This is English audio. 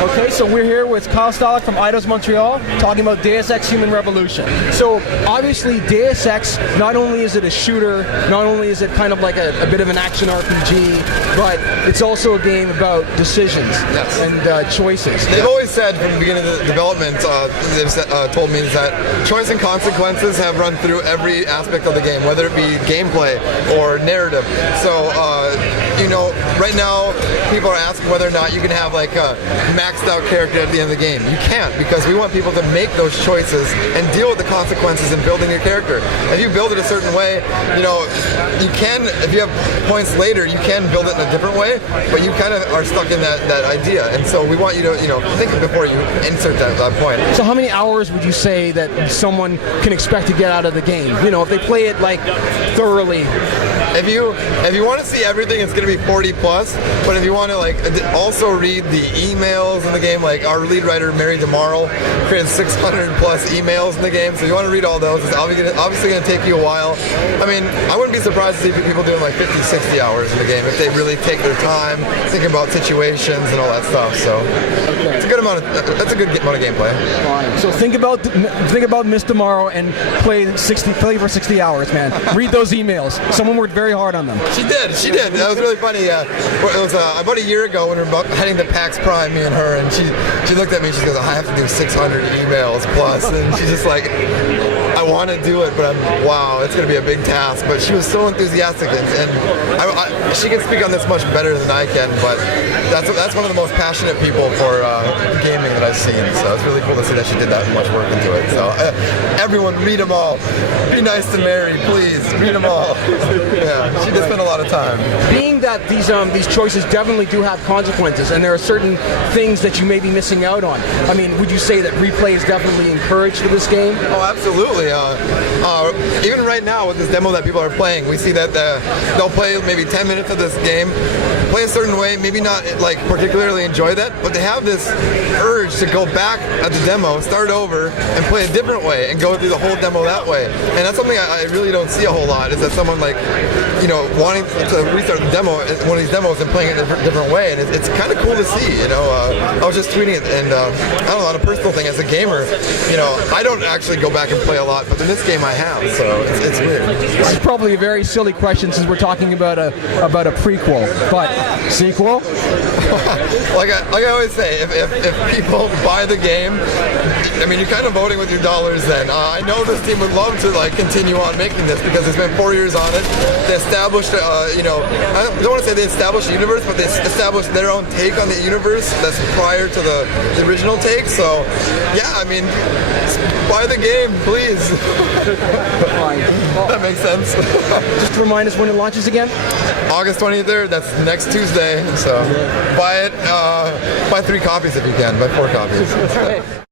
Okay, so we're here with Kyle Stallock from Eidos Montreal talking about Deus Ex Human Revolution. So obviously Deus Ex, not only is it a shooter, not only is it kind of like a bit of an action RPG, but it's also a game about decisions and choices. They've always said from the beginning of the development, they've told me that choice and consequences have run through every aspect of the game, whether it be gameplay or narrative. So, you know, right now people are asking whether or not you can have like a maxed out character at the end of the game. You can't, because we want people to make those choices and deal with the consequences in building your character. If you build it a certain way, you know, you can, if you have points later, you can build it in a different way, but you kind of are stuck in that idea. And so we want you to, you know, think before you insert that point. So how many hours would you say that someone can expect to get out of the game? You know, if they play it like thoroughly. If you want to see everything, it's going to be 40 plus. But if you want to like also read the emails in the game, like our lead writer Mary DeMarle created 600 plus emails in the game. So if you want to read all those, it's obviously going to take you a while. I mean, I wouldn't be surprised to see people doing like 50, 60 hours in the game if they really take their time thinking about situations and all that stuff. So it's a good amount of that's a good amount of gameplay. Fine. So think about Miss DeMarle and play for 60 hours, man. Read those emails. Someone worked very hard on them. She did. That was really funny. It was about a year ago when we were heading to PAX Prime, me and her, and she looked at me and she goes, I have to do 600 emails plus, and she's just like, I want to do it, but wow, it's going to be a big task. But she was so enthusiastic, and she can speak on this much better than I can, but that's one of the most passionate people for gaming that I've seen, so it's really cool to see that she did that much work into it. So everyone, read them all. Be nice to Mary, please. Read them all. Yeah, she did spend a lot of time. Being that these choices definitely do have consequences, and there are certain things that you may be missing out on. I mean, would you say that replay is definitely encouraged for this game? Oh, absolutely. Even right now with this demo that people are playing, we see that they'll play maybe 10 minutes of this game, play a certain way, maybe not like particularly enjoy that, but they have this urge to go back at the demo, start over, and play a different way, and go through the whole demo that way. And that's something I really don't see a whole lot, is that someone like, you know, wanting to restart the demo, one of these demos, and playing it a different way, and it's kind of cool to see, you know. I was just tweeting it, and I don't know, on a personal thing, as a gamer, you know, I don't actually go back and play a lot, but in this game I have, so it's weird. This is probably a very silly question since we're talking about a prequel, but sequel? like I always say, if people buy the game, I mean, you're kind of voting with your dollars then. I know this team would love to like continue on making this because it's been 4 years on it. They established, you know, I don't want to say they established the universe, but they established their own take on the universe that's prior to the original take. So, yeah, I mean, buy the game, please. That makes sense. Just to remind us when it launches again? August 23rd, that's next Tuesday. So buy it, buy 3 copies if you can, buy 4 copies.